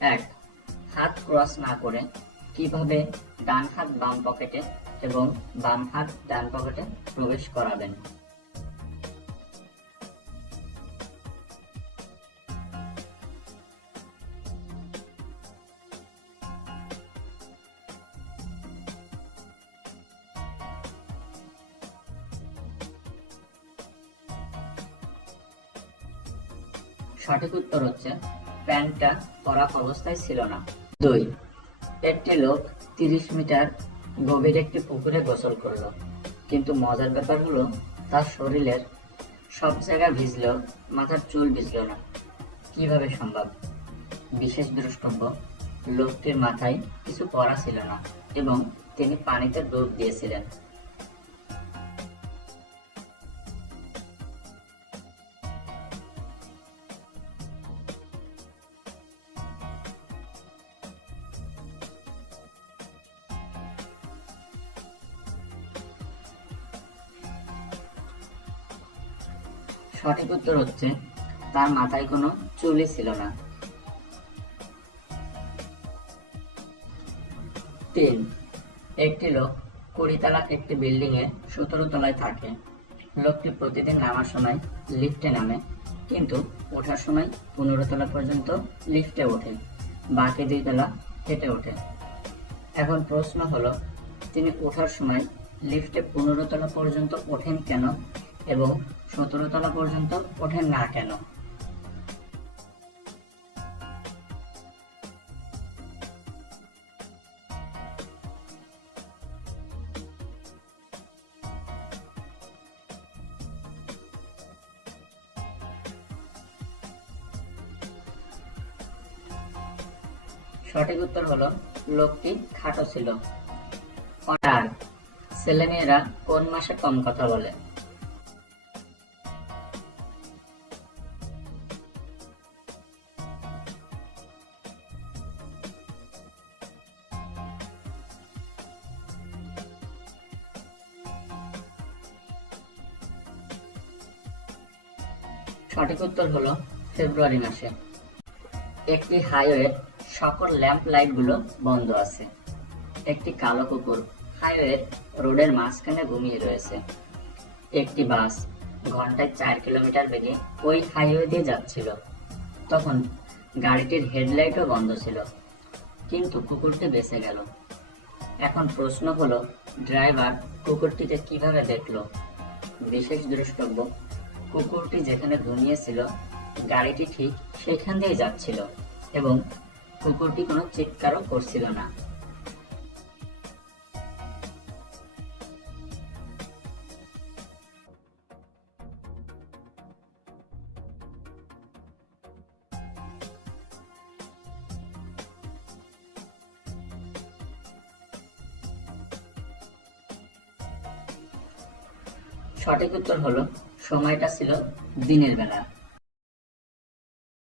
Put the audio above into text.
এক, হাত ক্রস না করে কীভাবে ডান হাত বাম পকেটে এবং বাম হাত ডান পকেটে প্রবেশ করাবেন? সঠিক উত্তর হচ্ছে প্যান্টটা পরা অবস্থায় ছিল না। দুই, একটি লোক তিরিশ মিটার গভীর একটি পুকুরে গোসল করল। কিন্তু মজার ব্যাপার হলো, তার শরীরের সব জায়গা ভিজলেও মাথার চুল ভিজল না। কীভাবে সম্ভব? বিশেষ দ্রষ্টব্য লোকটির মাথায় কিছু পরা ছিল না এবং তিনি পানিতে ডুব দিয়েছিলেন। সঠিক উত্তর হচ্ছে, তার মাথায় কোনো চুলই ছিল না। তিন, একটি লোক কুড়িতলা একটি বিল্ডিং এ সতেরো তলায় থাকে। লোকটি প্রতিদিন নামার সময় লিফটে নামে, কিন্তু ওঠার সময় পনেরো তলা পর্যন্ত লিফটে ওঠে, বাকি দুই তলা হেঁটে ওঠে। এখন প্রশ্ন হলো, তিনি ওঠার সময় লিফটে পনেরো তলা পর্যন্ত ওঠেন কেন? এবং সতেরো তলা পর্যন্ত ওঠেন না কেন? সঠিক উত্তর হলো, লোকটি খাটো ছিল। ছেলেমেয়েরা কোন মাসে কম কথা বলে? সঠিক উত্তর হলো ফেব্রুয়ারি মাসে। একটি হাইওয়ে সকল ল্যাম্প লাইটগুলো বন্ধ আছে। একটি কালো কুকুর হাইওয়ে রোডের মাঝখানে ঘুমিয়ে রয়েছে। একটি বাস ঘন্টায় চার কিলোমিটার বেগে ওই হাইওয়ে দিয়ে যাচ্ছিল। তখন গাড়িটির হেডলাইটও বন্ধ ছিল, কিন্তু কুকুরটি বেঁচে গেল। এখন প্রশ্ন হলো, ড্রাইভার কুকুরটিকে কীভাবে দেখল? বিশেষ দ্রষ্টব্য কুকুরটি যেখানে ঘুমিয়েছিল গাড়িটি ঠিক সেখান দিয়ে যাচ্ছিল এবং কুকুরটি কোনো চিৎকারও করছিল না। সঠিক উত্তর হলো সময়টা ছিল দিনের বেলা।